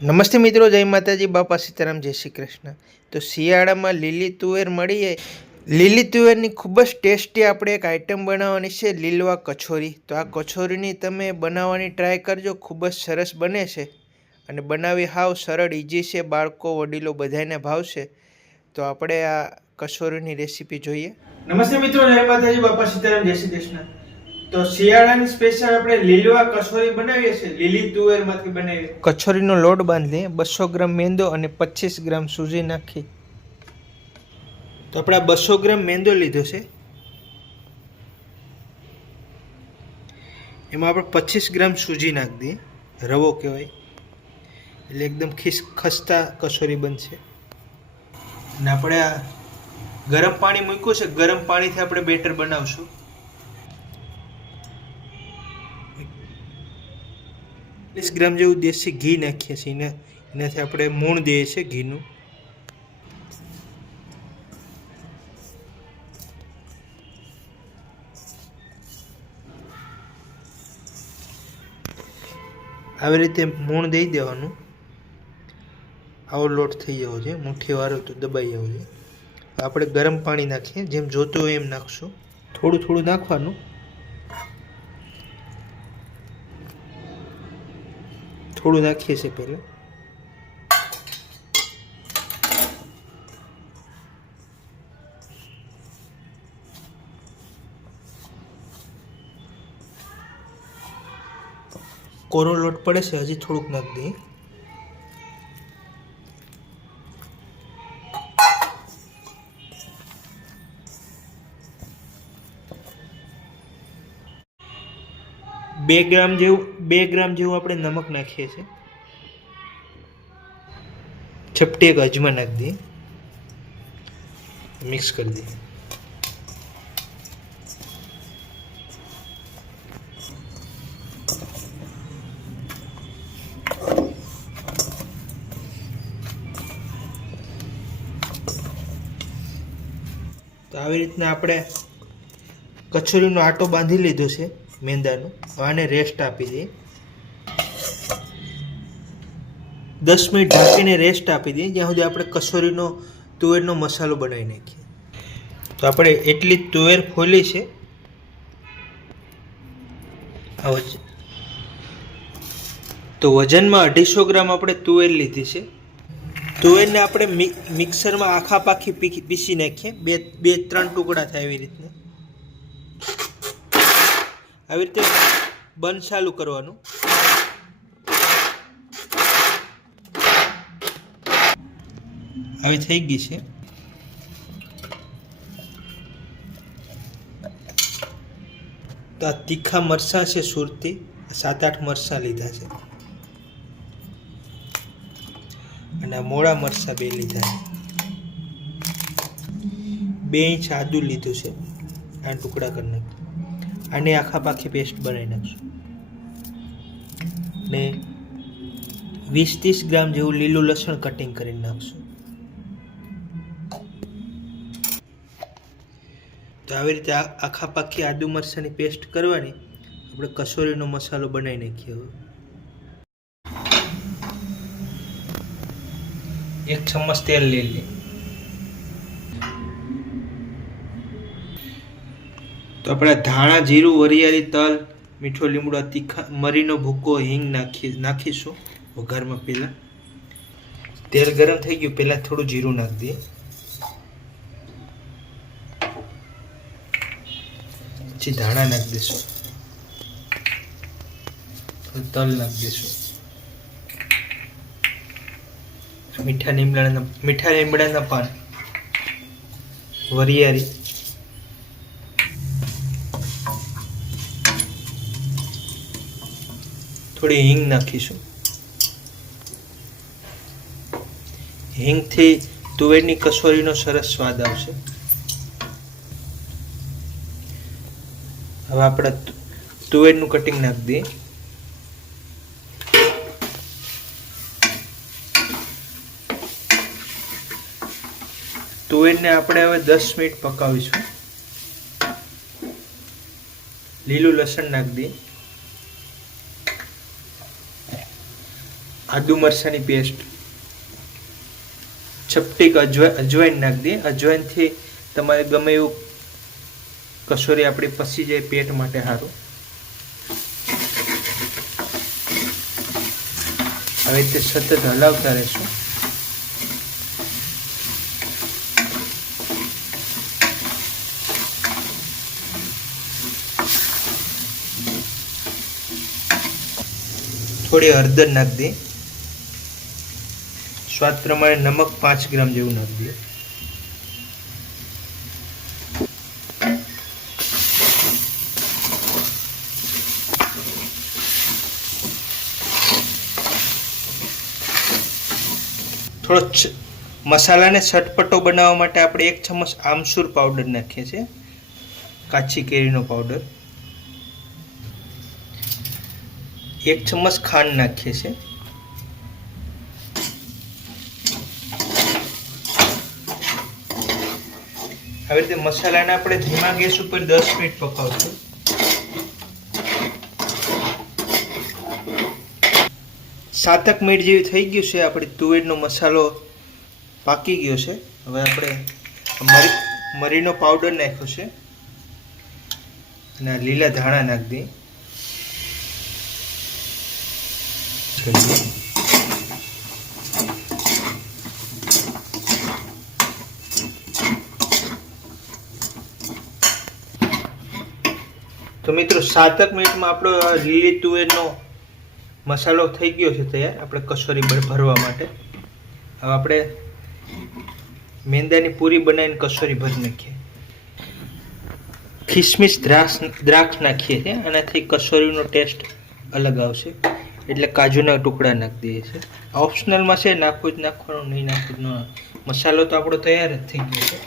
નમસ્તે મિત્રો, જય માતાજી, બાપા સીતારામ, જય શ્રી કૃષ્ણ। તો શિયાળામાં લીલી તુવેર મળીએ। લીલી તુવેરની ખૂબ જ ટેસ્ટી આપણે એક આઈટમ બનાવવાની છે, લીલવા કચોરી। તો આ કચોરીની તમે બનાવવાની ટ્રાય કરજો, ખૂબ જ સરસ બને છે અને બનાવી હાવ સરળ ઇઝી છે, બાળકો વડીલો બધાને ભાવશે। તો આપણે આ કચોરીની રેસીપી જોઈએ। નમસ્તે મિત્રો, જય માતાજી, બાપા સીતારામ, જય શ્રી કૃષ્ણ। તો શિયાળાની સ્પેશિયલ આપણે લીલવા કચોરી બનાવીએ છીએ, લીલી તુવેરમાંથી બનાવીએ। કચોરીનો લોટ બાંધી 200 ગ્રામ મેંદો અને 25 ગ્રામ સૂજી નાખી। તો આપણે 200 ગ્રામ મેંદો લીધો છે, એમાં આપણે 25 ગ્રામ સૂજી નાખી દઈએ, રવો કહેવાય, એટલે એકદમ ખસ્તા કચોરી બનશે। અને આપણે આ ગરમ પાણી મૂક્યું છે, ગરમ પાણીથી આપણે બેટર બનાવશું। 40 ગ્રામ જેવું દેશી ઘી નાખીએ છીએ, એનાથી આપણે મૂણ દઈએ છીએ ઘીનું। આવી રીતે મૂણ દઈ દેવાનું। આવો લોટ થઈ જવો છે, મુઠ્ઠી વાળો તો દબાઈ જવો છે। આપણે ગરમ પાણી નાખીએ, જેમ જોતું હોય એમ નાખશું, થોડું થોડું નાખવાનું। થોડું નાખીએ છીએ પહેલાં, કોરો લોટ પડે છે, હજી થોડુંક નાખી દઈએ। બે ગ્રામ જેવું આપણે નમક નાખીએ છીએ, ચપટી એક અજમા નાખી દઈએ, મિક્સ કરી દઈએ। તો આવી રીતના આપણે કચોરીનો આટો બાંધી લીધો છે મેંદાનો, આને રેસ્ટ આપી દઈએ, 10 મિનિટ ઢાંકીને રેસ્ટ આપી દઈએ, જ્યાં સુધી આપણે કચોરીનો તુવેરનો મસાલો બનાવી નાખીએ। તો આપણે એટલી તુવેર ફોલી છે, તો વજનમાં 250 ગ્રામ આપણે તુવેર લીધી છે। તુવેરને આપણે મિક્સરમાં આખા પાખી પીસી નાખીએ, બે ત્રણ ટુકડા થાય એવી રીતના। આવી રીતે બંધ ચાલુ કરવાનું। આવી થઈ ગઈ છે। તો આ તીખા મરચાં છે સુરતી, 7-8 મરચાં લીધા છે, અને મોળા મરચાં 2 લીધા છે, 2 ઇંચ આદુ લીધું છે, આ ટુકડા કરી નાખીએ, આને આખા પાખી પેસ્ટ બનાવી નાખશું। ને 20-30 ગ્રામ જેવું લીલું લસણ કટિંગ કરી નાખશું। તો આવી રીતે આખા પાખી આદુ મરચાંની પેસ્ટ કરવાની, આપણે કચોરીનો મસાલો બનાવી નાખીએ। હવે 1 ચમચ તેલ લઈ લઈએ। તો આપણે ધાણા, જીરું, વરિયાળી, તલ, મીઠો લીમડો, તીખા મરીનો ભૂકો, હિંગ નાખીશું વઘારમાં। પહેલાં તેલ ગરમ થઈ ગયું, પહેલાં થોડું જીરું નાખી દઈએ, પછી ધાણા નાખી દઈશું, તલ નાખી દઈશું, મીઠા લીમડાના પાન, વરિયાળી, થોડી હિંગ નાખીશું। હિંગથી તુવેરની કચોરીનો સરસ સ્વાદ આવશે। હવે આપણે તુવેરનું કટિંગ નાખી દઈએ। તુવેરને આપણે હવે 10 મિનિટ પકાવીશું। લીલું લસણ નાખી દઈએ। આદુ મરચાંની પેસ્ટ, ચપટીક અજવાઈન નાખી દઈએ. અજવાઈનથી તમારે ગમે એવું કચોરી આપણી પસી જાય, પેટ માટે સારું. હવે તે સતત હલાવતા રહેશું. થોડી હળદર નાખી દઈએ. સ્વાદ પ્રમાણે નમક 5 ગ્રામ જેવું નાખી દઈએ. થોડો મસાલાને ચટપટો બનાવવા માટે આપણે 1 ચમચ આમચૂર પાવડર નાખીએ છીએ, કાચી કેરીનો પાવડર. 1 ચમચ ખાંડ નાખીએ છીએ. આવી રીતે મસાલાને આપણે ધીમા ગેસ ઉપર 10 મિનિટ પકાવશું. 7 મિનિટ જેવી થઈ ગયું છે. આપણે તુવેરનો મસાલો પાકી ગયો છે. હવે આપણે મરીનો પાવડર નાખ્યો છે અને લીલા ધાણા નાખી દઈએ. તો મિત્રો 7 મિનિટમાં આપણો લીલી તુવેરનો મસાલો થઈ ગયો છે તૈયાર, આપણે કચોરી ભરવા માટે. હવે આપણે મેંદાની પૂરી બનાવીને કચોરી ભરી નાખીએ. ખિસમિસ દ્રાક્ષ નાખીએ છીએ, આનાથી કચોરીનો ટેસ્ટ અલગ આવશે. એટલે કાજુના ટુકડા નાખી દઈએ છીએ. ઓપ્શનલમાં છે, નાખવું જ નાખવાનું, નહીં નાખવું જ ન. મસાલો તો આપણો તૈયાર જ થઈ ગયો છે.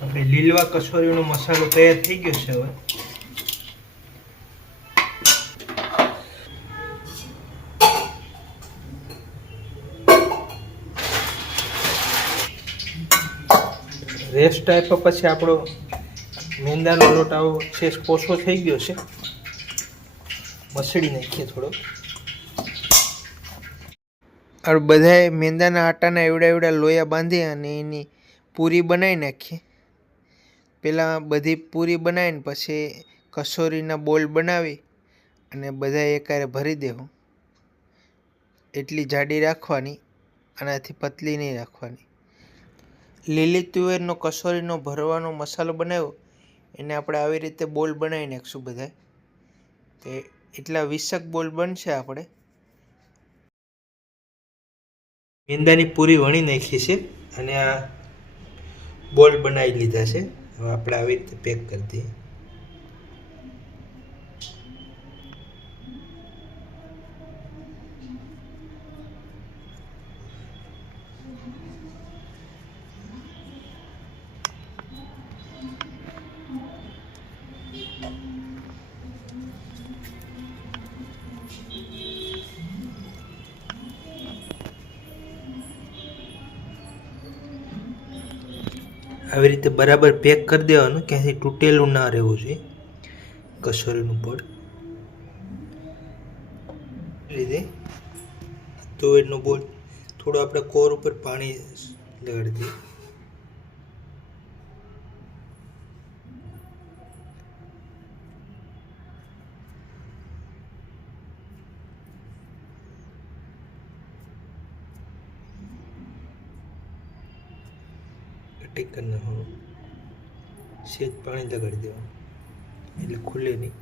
આપણે લીલવા કચોરીનો મસાલો તૈયાર થઈ ગયો છે. હવે રેસ્ટ આપ્યા પછી આપણો મેંદાનો લોટ આવો છે પોસો થઈ ગયો છે. મસળી નાખીએ થોડો. આ બધાએ મેંદાના આટાના એવડા લોયા બાંધી અને એની પૂરી બનાવી નાખીએ. પહેલાં બધી પૂરી બનાવીને પછી કચોરીના બોલ બનાવી અને બધા એકારે ભરી દેવું. એટલી જાડી રાખવાની, આનાથી પતલી નહીં રાખવાની. લીલી તુવેરનો કચોરીનો ભરવાનો મસાલો બનાવ્યો એને આપણે આવી રીતે બોલ બનાવી નાખીશું બધા. તો એટલા 20 બોલ બનશે. આપણે મેંદાની પૂરી વણી નાખી છે અને આ બોલ બનાવી લીધા છે. હવે આપણે આવી રીતે પેક કરી દઈએ. આવી રીતે બરાબર પેક કરી દેવાનું, ક્યાંથી તૂટેલું ના રહેવું જોઈએ કચોરીનું પડ. લીધે તુવેરનો બોલ થોડો આપણે કોર ઉપર પાણી લગાડી દઈએ. કટિંગ કરી નાખવાનું, સેજ પાણી લગાડી દેવાનું એટલે ખુલે નહીં,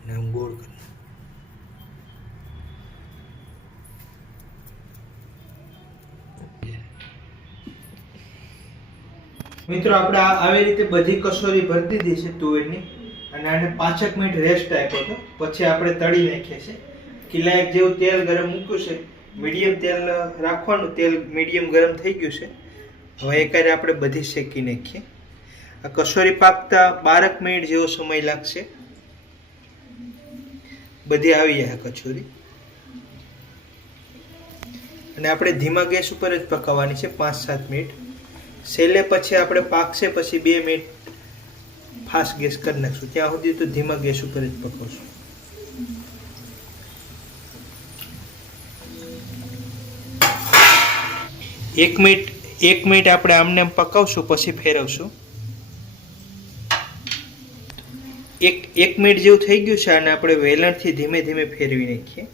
અને આમ ગોળ કરી. મિત્રો આપણે આવી રીતે બધી કચોરી ભરી દીધી છે તુવેરની અને આને 5 મિનિટ રેસ્ટ આપ્યો હતો. પછી આપણે તળી નાખીએ છીએ. કિલા 1 જેવું તેલ ગરમ મૂક્યું છે. મીડિયમ તેલ રાખવાનું, તેલ મીડિયમ ગરમ થઈ ગયું છે. હવે એકારે આપણે બધી શેકી નાખીએ. આ કચોરી પાકતા 12 મિનિટ જેવો સમય લાગશે. બધી આવી જાય કચોરી. અને આપણે ધીમા ગેસ ઉપર જ પકાવવાની છે 5-7 મિનિટ. છેલ્લે પછી આપણે પાકશે પછી 2 મિનિટ ફાસ્ટ ગેસ કરી નાખશું. ત્યાં સુધી તો ધીમા ગેસ ઉપર જ પકાવશું. 1 મિનિટ આપણે આમને આમ પકાવશું, પછી ફેરવશું. એક મિનિટ જેવું થઈ ગયું છે અને આપણે વેલણથી ધીમે ધીમે ફેરવી નાખીએ.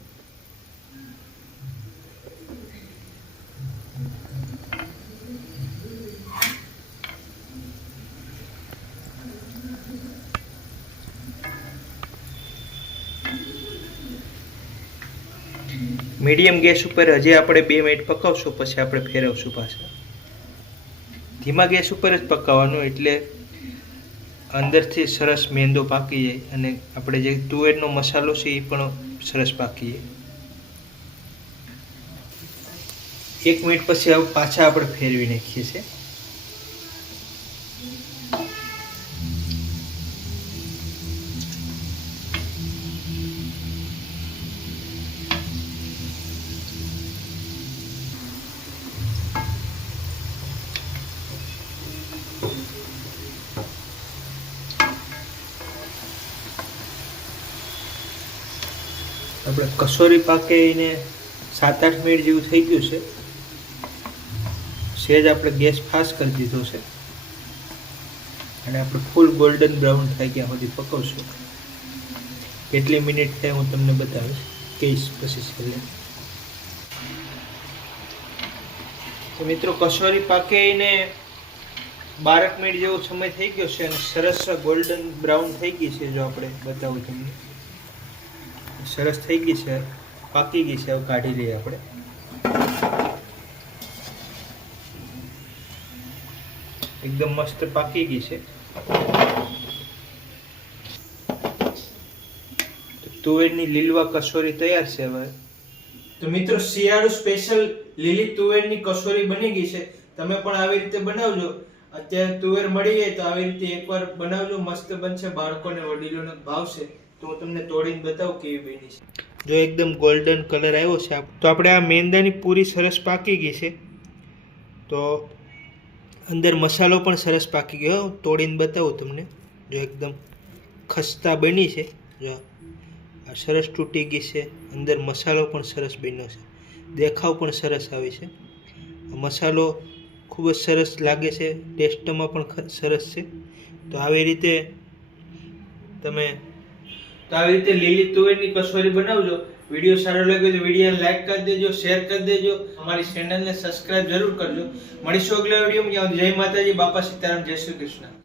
મીડિયમ ગેસ ઉપર હજી આપણે 2 મિનિટ પકાવશું, પછી આપણે ફેરવશું પાછા. ધીમા ગેસ ઉપર જ પકાવવાનું, એટલે અંદરથી સરસ મેંદો પાકી જાય અને આપણે જે તુવેરનો મસાલો છે એ પણ સરસ પાકી જાય. 1 મિનિટ પછી પાછા આપણે ફેરવી નાખીએ છીએ. આપણે કસોરી પાકીને 7-8 મિનિટ જેવું થઈ ગયું છે. સેજ આપણે ગેસ ફાસ્ટ કરી દીધો છે અને આપણે ફૂલ ગોલ્ડન બ્રાઉન થાય ત્યાં સુધી પકવશું. કેટલી મિનિટ થાય હું તમને બતાવીશ, કહીશ પછી છેલ્લે. તો મિત્રો, કસોરી પાકીને 12 મિનિટ જેવો સમય થઈ ગયો છે અને સરસ ગોલ્ડન બ્રાઉન થઈ ગઈ છે. જો આપણે બતાવું તમને, સરસ થઈ ગઈ છે, પાકી ગઈ છે. હવે કાઢી લઈએ આપણે. એકદમ મસ્ત પાકી ગઈ છે. તુવેરની લીલવા કસોરી તૈયાર છે. હવે તો મિત્રો, શિયાળુ સ્પેશિયલ લીલી તુવેરની કસોરી બની ગઈ છે. તમે પણ આવી રીતે બનાવજો. અત્યારે તુવેર મળી જાય તો આવી રીતે એકવાર બનાવજો, મસ્ત બનશે, બાળકોને વડીલોને ભાવશે. તો હું તમને તોડીને બતાવું કેવી બની છે. જો એકદમ ગોલ્ડન કલર આવ્યો છે. તો આપણે આ મેંદાની પૂરી સરસ પાકી ગઈ છે. તો અંદર મસાલો પણ સરસ પાકી ગયો. તોડીને બતાવું તમને. જો એકદમ ખસ્તા બની છે. જો આ સરસ તૂટી ગઈ છે. અંદર મસાલો પણ સરસ બન્યો છે. દેખાવ પણ સરસ આવે છે. મસાલો ખૂબ જ સરસ લાગે છે. ટેસ્ટમાં પણ સરસ છે. તો આવી રીતે લીલી તુવેરની કસોરી બનાવજો. વિડીયો સારો લાગ્યો તો વિડીયોને લાઈક કરી દેજો, શેર કરી દેજો, અમારી ચેનલને સબસ્ક્રાઇબ જરૂર કરજો. મળીશું અગલા વિડીયોમાં. જય માતાજી, બાપા સીતારામ, જય શ્રી કૃષ્ણ.